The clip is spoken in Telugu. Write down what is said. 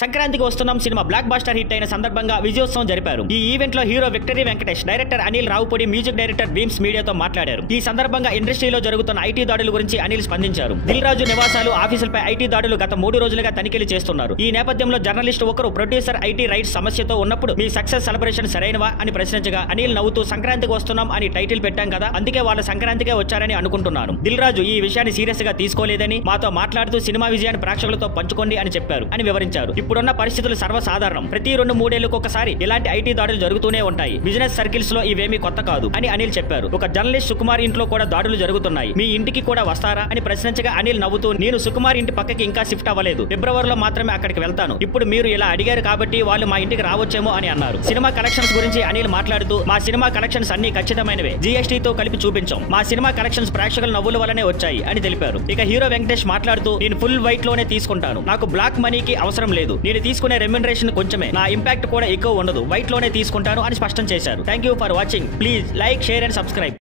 సంక్రాంతికి వస్తున్నాం సినిమా బ్లాక్ బాస్టర్ హిట్ అయిన సందర్భంగా విజయోత్సవం జరిపారు. ఈ ఈవెంట్ లో hero victory Venkatesh, director Anil Ravipudi, music director beams మీడియాతో మాట్లాడారు. ఈ సందర్భంగా ఇండస్ట్రీలో జరుగుతున్న ఐటీ దాడుల గురించి అనిల్ స్పందించారు. దిల్ రాజు నివాసాలు, ఆఫీసులపై ఐటీ దాడులు గత 3 రోజులుగా తనిఖీలు చేస్తున్నారు. ఈ నేపథ్యంలో జర్నలిస్ట్ ఒకరు ప్రొడ్యూసర్ ఐటీ రైట్స్ సమస్యతో ఉన్నప్పుడు మీ సక్సెస్ సెలబ్రేషన్ సరైనవా అని ప్రశ్నించగా అనిల్ నవ్వుతూ సంక్రాంతికి వస్తున్నాం అని టైటిల్ పెట్టాం కదా, అందుకే వాళ్ళ సంక్రాంతికే వచ్చారని అనుకుంటున్నాను. దిల్ రాజు ఈ విషయాన్ని సీరియస్ గా తీసుకోలేదని, మాతో మాట్లాడుతూ సినిమా విజయాన్ని ప్రేక్షకులతో పంచుకోండి అని చెప్పారు అని వివరించారు. ఇప్పుడున్న పరిస్థితులు సర్వసాధారణం. ప్రతి 2-3 ఏళ్లకు ఒకసారి ఇలాంటి ఐటీ దాడులు జరుగుతూనే ఉంటాయి. బిజినెస్ సర్కిల్స్ లో ఇవేమీ కొత్త కాదు అని అనిల్ చెప్పారు. ఒక జర్నలిస్ట్ సుకుమార్ ఇంట్లో కూడా దాడులు జరుగుతున్నాయి, మీ ఇంటికి కూడా వస్తారా అని ప్రశ్నించగా అనిల్ నవ్వుతూ, నేను సుకుమార్ ఇంటి పక్కకి ఇంకా షిఫ్ట్ అవ్వలేదు, ఫిబ్రవరిలో మాత్రమే అక్కడికి వెళ్తాను. ఇప్పుడు మీరు ఇలా అడిగారు కాబట్టి వాళ్ళు మా ఇంటికి రావచ్చేమో అని అన్నారు. సినిమా కలెక్షన్స్ గురించి అనిల్ మాట్లాడుతూ, మా సినిమా కలెక్షన్స్ అన్ని ఖచ్చితమైనవే, జీఎస్టీతో కలిపి చూపించాం. మా సినిమా కలెక్షన్స్ ప్రేక్షకుల నవ్వుల వల్లనే వచ్చాయి అని తెలిపారు. ఇక హీరో వెంకటేష్ మాట్లాడుతూ, నేను ఫుల్ వైట్ లోనే తీసుకుంటాను, నాకు బ్లాక్ మనీకి అవసరం లేదు, నేను తీసుకునే రెమ్యునరేషన్ కొంచెమే, నా ఇంపాక్ట్ కూడా ఎక్కువ ఉండదు, వైట్ లోనే తీసుకుంటాను అని స్పష్టం చేశారు. Thank you for watching. Please like, share and subscribe.